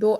2